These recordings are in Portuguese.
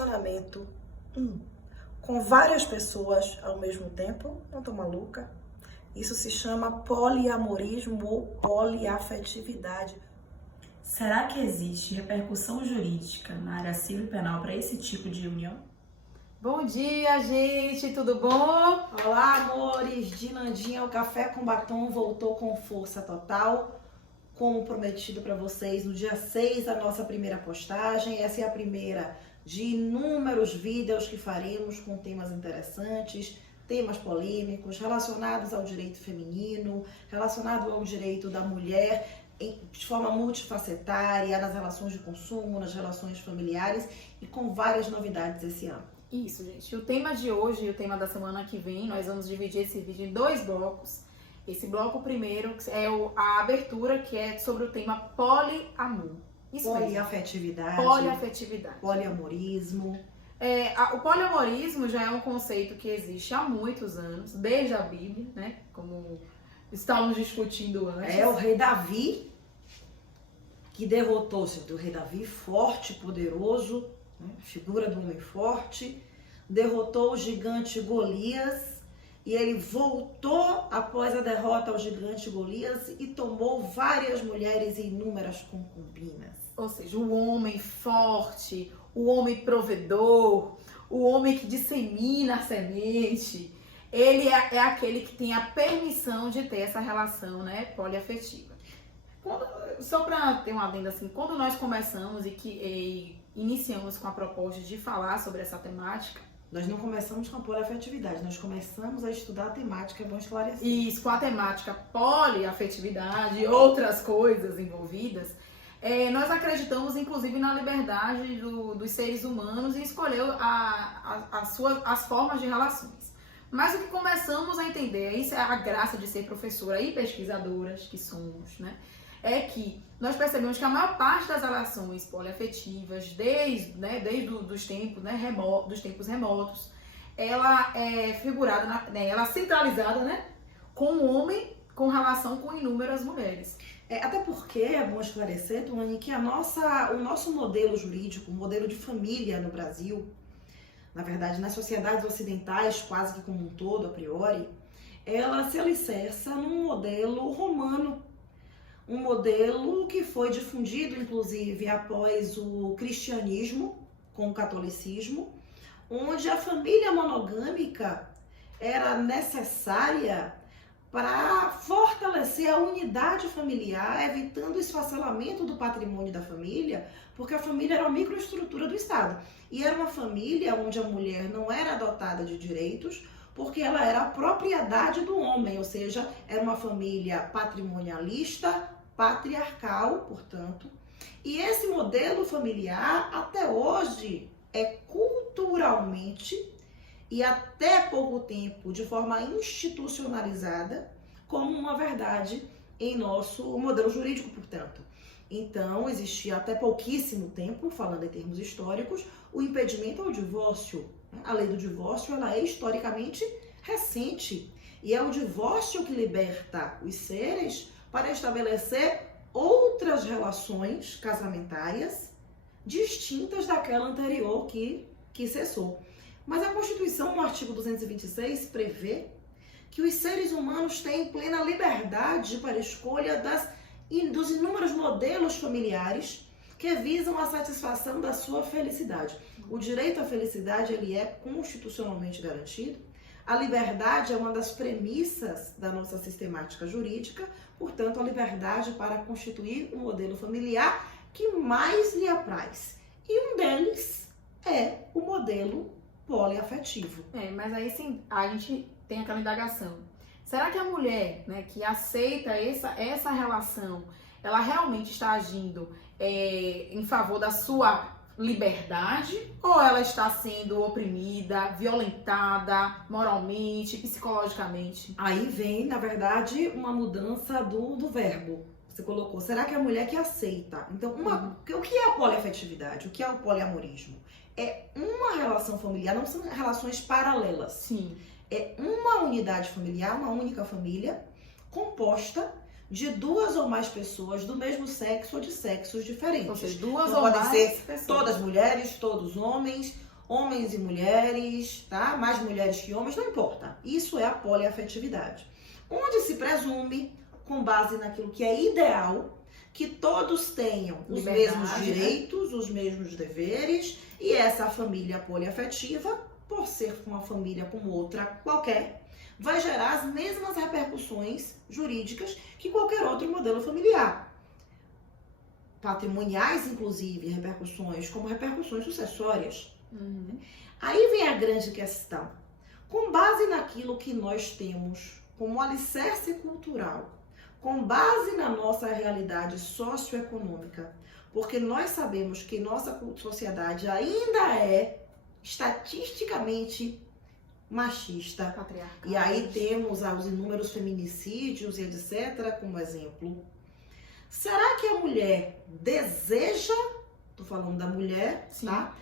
relacionamento com várias pessoas ao mesmo tempo, não tô maluca? Isso se chama poliamorismo ou poliafetividade. Será que existe repercussão jurídica na área civil e penal para esse tipo de união? Bom dia, gente, tudo bom? Olá, amores! Dinandinha, o Café com Batom voltou com força total. Como prometido para vocês, no dia 6, a nossa primeira postagem. Essa é a primeira de inúmeros vídeos que faremos com temas interessantes, temas polêmicos, relacionados ao direito feminino, relacionado ao direito da mulher, de forma multifacetária, nas relações de consumo, nas relações familiares e com várias novidades esse ano. Isso, gente. O tema de hoje e o tema da semana que vem, nós vamos dividir esse vídeo em 2 blocos. Esse bloco primeiro é a abertura, que é sobre o tema poliamor. Isso mesmo. Poliafetividade. Poliafetividade. Poliamorismo. O poliamorismo já é um conceito que existe há muitos anos, desde a Bíblia, né? Como estávamos discutindo antes. É o rei Davi, que derrotou-se do rei Davi, forte, poderoso, né? Figura do homem forte, derrotou o gigante Golias. E ele voltou após a derrota ao gigante Golias e tomou várias mulheres e inúmeras concubinas. Ou seja, o homem forte, o homem provedor, o homem que dissemina a semente, ele é aquele que tem a permissão de ter essa relação, né, poliafetiva. Só para ter uma adenda assim, quando nós começamos e iniciamos com a proposta de falar sobre essa temática, nós não começamos com a poliafetividade, nós começamos a estudar a temática, é bom esclarecer. Isso, com a temática poliafetividade e outras coisas envolvidas, nós acreditamos inclusive na liberdade dos seres humanos e escolher as formas de relações. Mas o que começamos a entender, isso é a graça de ser professora e pesquisadoras que somos, né? É que nós percebemos que a maior parte das relações poliafetivas, desde os tempos, né, dos tempos remotos, ela é figurada, ela é centralizada, né, com o homem com relação com inúmeras mulheres. Até porque é bom esclarecer, Tuane, que o nosso modelo jurídico, o modelo de família no Brasil, na verdade, nas sociedades ocidentais, quase que como um todo, a priori, ela se alicerça num modelo romano. Um modelo que foi difundido, inclusive, após o cristianismo, com o catolicismo, onde a família monogâmica era necessária para fortalecer a unidade familiar, evitando o esfacelamento do patrimônio da família, porque a família era uma microestrutura do Estado. E era uma família onde a mulher não era dotada de direitos, porque ela era a propriedade do homem, ou seja, era uma família patrimonialista, patriarcal, portanto. E esse modelo familiar, até hoje, é culturalmente e até pouco tempo, de forma institucionalizada, como uma verdade em nosso modelo jurídico, portanto. Então, existia até pouquíssimo tempo, falando em termos históricos, o impedimento ao divórcio. A lei do divórcio, ela é historicamente recente. E é o divórcio que liberta os seres para estabelecer outras relações casamentárias distintas daquela anterior que cessou. Mas a Constituição, no artigo 226, prevê que os seres humanos têm plena liberdade para a escolha dos inúmeros modelos familiares que visam a satisfação da sua felicidade. O direito à felicidade, ele é constitucionalmente garantido. A liberdade é uma das premissas da nossa sistemática jurídica, portanto, a liberdade para constituir um modelo familiar que mais lhe apraz. E um deles é o modelo poliafetivo. Mas aí sim, a gente tem aquela indagação. Será que a mulher, né, que aceita essa relação, ela realmente está agindo em favor da sua liberdade, ou ela está sendo oprimida, violentada moralmente, psicologicamente? Aí vem, na verdade, uma mudança do verbo. Você colocou, será que é a mulher que aceita? Então, o que é a poliafetividade? O que é o poliamorismo? É uma relação familiar, não são relações paralelas. Sim. É uma unidade familiar, uma única família, composta de 2 ou mais pessoas do mesmo sexo ou de sexos diferentes. Ou seja, 2 então, ou podem mais ser pessoas. todas mulheres, todos homens, homens e mulheres, tá? Mais mulheres que homens, não importa. Isso é a poliafetividade. Onde se presume, com base naquilo que é ideal, que todos tenham os mesmos direitos, os mesmos deveres, e essa família poliafetiva, por ser uma família como outra qualquer, vai gerar as mesmas repercussões jurídicas que qualquer outro modelo familiar. Patrimoniais, inclusive, repercussões, como repercussões sucessórias. Aí vem a grande questão. Com base naquilo que nós temos como alicerce cultural, com base na nossa realidade socioeconômica, porque nós sabemos que nossa sociedade ainda é estatisticamente machista. Patriarcal. E aí temos os inúmeros feminicídios e etc. como exemplo. Será que a mulher deseja, tô falando da mulher, Sim. tá?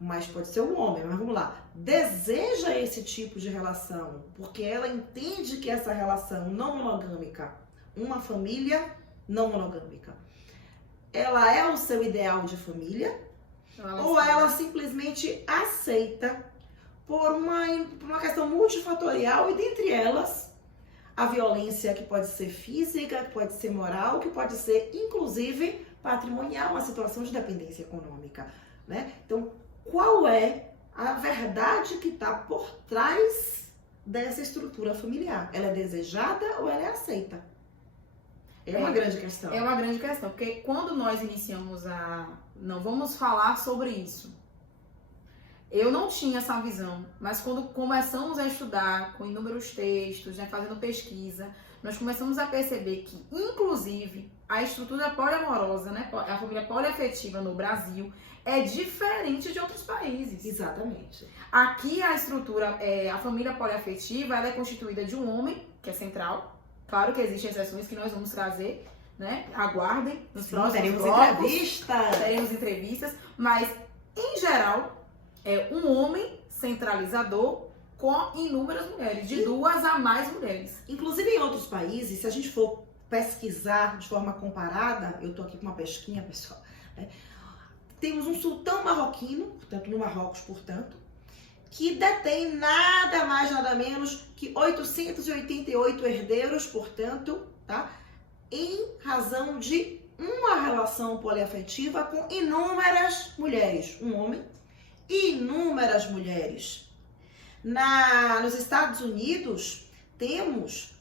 Mas pode ser um homem, mas vamos lá. Deseja esse tipo de relação, porque ela entende que essa relação não monogâmica, uma família não monogâmica, ela é o seu ideal de família, ou ela simplesmente aceita por uma questão multifatorial e dentre elas a violência que pode ser física, que pode ser moral, que pode ser inclusive patrimonial, uma situação de dependência econômica, né? Então, qual é a verdade que está por trás dessa estrutura familiar? Ela é desejada ou ela é aceita? É uma grande questão. É uma grande questão, porque quando nós iniciamos não vamos falar sobre isso. Eu não tinha essa visão, mas quando começamos a estudar com inúmeros textos, né, fazendo pesquisa, nós começamos a perceber que, inclusive, a estrutura poliamorosa, né, a família poliafetiva no Brasil, é diferente de outros países. Exatamente. Aqui a estrutura, a família poliafetiva, ela é constituída de um homem, que é central. Claro que existem exceções que nós vamos trazer, né? Aguardem nos próximos blocos. Teremos entrevistas, mas em geral é um homem centralizador com inúmeras mulheres, de 2 a mais mulheres. Inclusive em outros países, se a gente for pesquisar de forma comparada, eu tô aqui com uma pesquinha, pessoal, né? Temos um sultão marroquino, portanto no Marrocos, portanto, que detém nada mais, nada menos que 888 herdeiros, portanto, tá? Em razão de uma relação poliafetiva com inúmeras mulheres. Um homem e inúmeras mulheres. Nos Estados Unidos, temos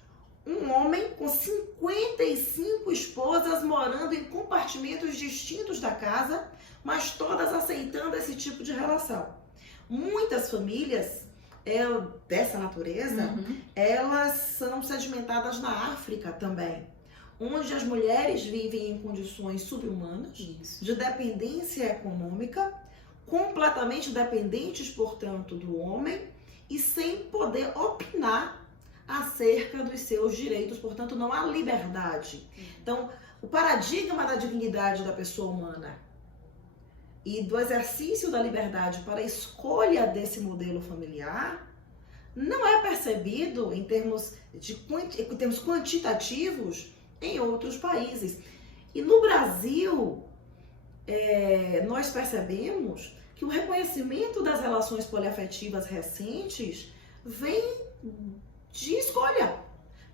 um homem com 55 esposas morando em compartimentos distintos da casa, mas todas aceitando esse tipo de relação. Muitas famílias dessa natureza, elas são sedimentadas na África também, onde as mulheres vivem em condições subhumanas, de dependência econômica, completamente dependentes, portanto, do homem e sem poder opinar acerca dos seus direitos, portanto, não há liberdade. Então, o paradigma da dignidade da pessoa humana e do exercício da liberdade para a escolha desse modelo familiar não é percebido em termos quantitativos em outros países. E no Brasil, nós percebemos que o reconhecimento das relações poliafetivas recentes vem de escolha.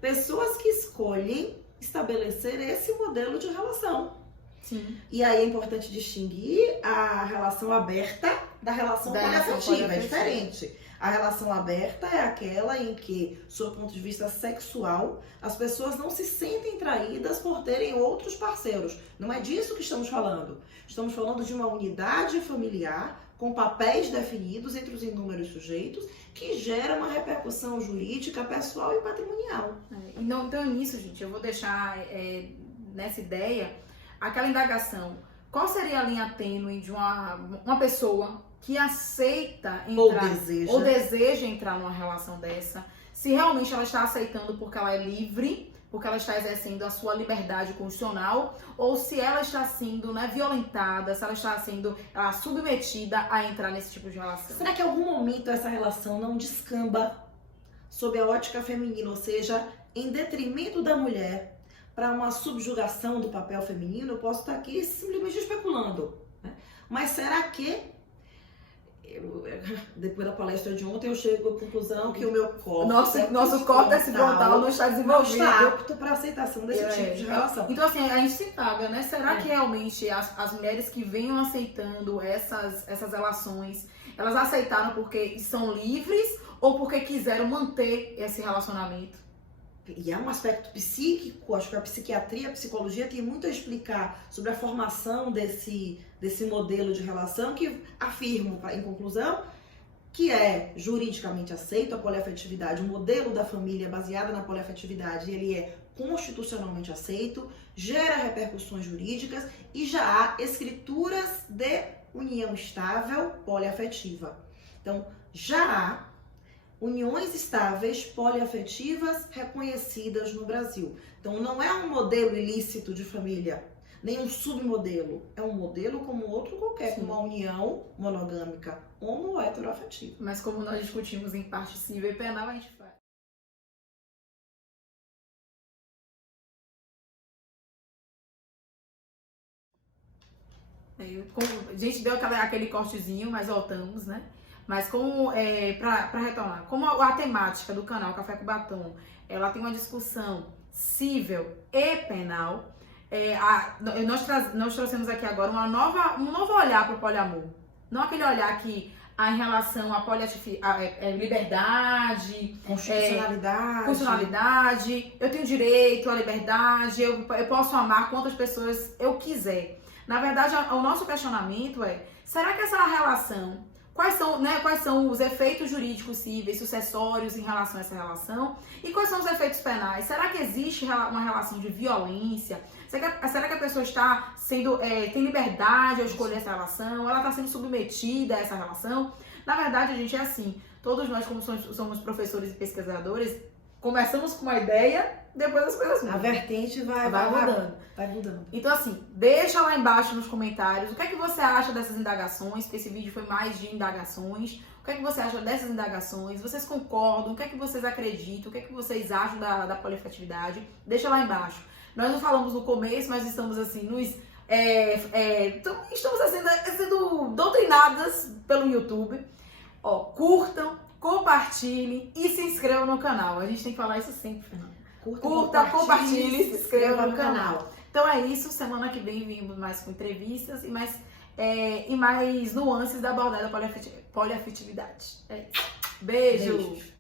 Pessoas que escolhem estabelecer esse modelo de relação. Sim. E aí é importante distinguir a relação aberta da relação poliafetiva, é diferente. A relação aberta é aquela em que, sob o ponto de vista sexual, as pessoas não se sentem traídas por terem outros parceiros. Não é disso que estamos falando. Estamos falando de uma unidade familiar com papéis definidos entre os inúmeros sujeitos que gera uma repercussão jurídica, pessoal e patrimonial. Então nisso, gente, eu vou deixar nessa ideia aquela indagação. Qual seria a linha tênue de uma pessoa que aceita entrar ou deseja entrar numa relação dessa, se realmente ela está aceitando porque ela é livre, porque ela está exercendo a sua liberdade constitucional, ou se ela está sendo violentada, se ela está sendo submetida a entrar nesse tipo de relação. Será que em algum momento essa relação não descamba sob a ótica feminina, ou seja, em detrimento da mulher, para uma subjugação do papel feminino? Eu posso estar aqui simplesmente especulando, né? Mas será que depois da palestra de ontem, eu chego à conclusão que o meu córtex frontal não está desenvolvido. Não está apto para aceitação desse tipo de relação. Então, assim, a gente se paga, né? Será que realmente as mulheres que venham aceitando essas relações, elas aceitaram porque são livres ou porque quiseram manter esse relacionamento? E é um aspecto psíquico, acho que a psiquiatria, a psicologia tem muito a explicar sobre a formação desse modelo de relação, que afirmo, em conclusão, que é juridicamente aceito a poliafetividade, o modelo da família baseada na poliafetividade, ele é constitucionalmente aceito, gera repercussões jurídicas e já há escrituras de união estável poliafetiva. Então, já há uniões estáveis poliafetivas reconhecidas no Brasil. Então, não é um modelo ilícito de família, nem um submodelo. É um modelo como outro qualquer, como uma união monogâmica homo- ou heteroafetiva. Mas como nós discutimos em parte civil e penal, a gente faz. A gente deu aquele cortezinho, mas voltamos, né? Mas como, para retornar, como a temática do canal Café com Batom, ela tem uma discussão civil e penal, nós trouxemos aqui agora um novo olhar para o poliamor. Não aquele olhar que em relação à liberdade, constitucionalidade, eu tenho direito à liberdade, eu posso amar quantas pessoas eu quiser. Na verdade, o nosso questionamento é, será que essa relação, quais são os efeitos jurídicos cíveis, sucessórios em relação a essa relação? E quais são os efeitos penais? Será que existe uma relação de violência? Será que a pessoa está tem liberdade ao escolher essa relação? Ela está sendo submetida a essa relação? Na verdade, a gente é assim. Todos nós, como somos professores e pesquisadores, começamos com uma ideia, depois as coisas mudam. A vertente vai mudando. Vai mudando. Então, assim, deixa lá embaixo nos comentários o que é que você acha dessas indagações, porque esse vídeo foi mais de indagações. O que é que você acha dessas indagações? Vocês concordam? O que é que vocês acreditam? O que é que vocês acham da poliafetividade? Deixa lá embaixo. Nós não falamos no começo, mas estamos, assim, estamos assim, sendo doutrinadas pelo YouTube. Ó, curtam, compartilhem e se inscrevam no canal. A gente tem que falar isso sempre, Fernanda. Curta, compartilhe e se inscreva no canal. Então é isso. Semana que vem vimos mais com entrevistas e mais nuances da abordagem da poliafetividade. É isso. Beijo!